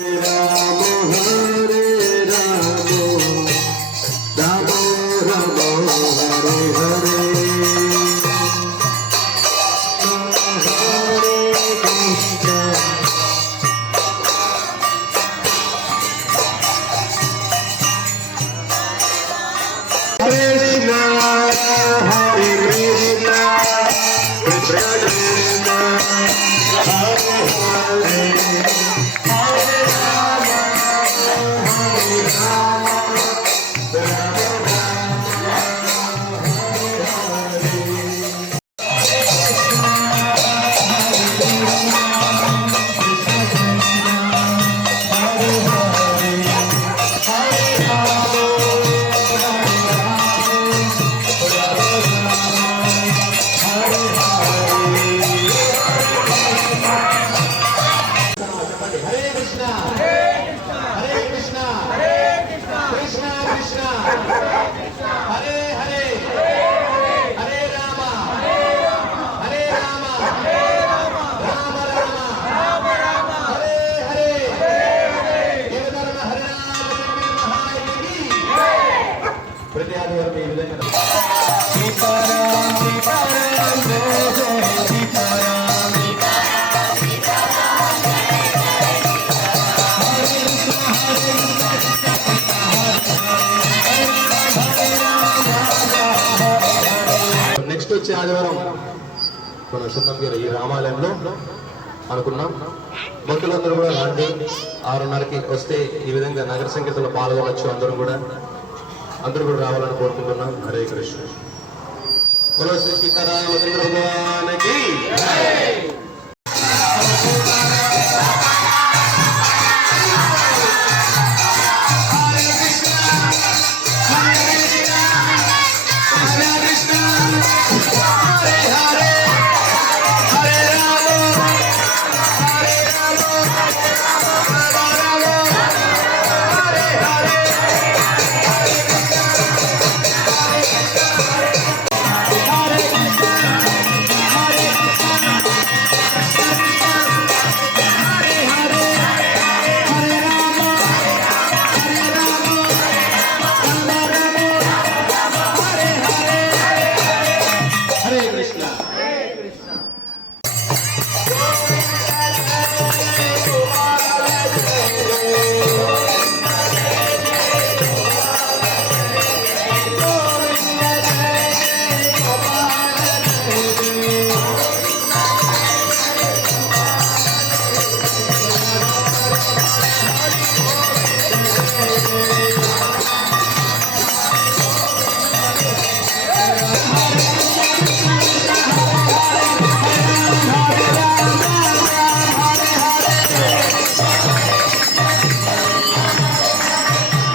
Música ప్రతి ఆదివారం ఈ విధంగా నెక్స్ట్ వచ్చే ఆదివారం మన సుందరగిరి ఈ రామాలయంలో అనుకున్నాం. భక్తులందరూ కూడా రండి. ఆరున్నరకి వస్తే ఈ విధంగా నగర సంగీతంలో పాల్గొనవచ్చు అందరూ కూడా. అందరూ కూడా రావాలని కోరుకుంటున్నాం. హరే కృష్ణ. బోలో శ్రీ సీతారామచంద్ర భగవానికి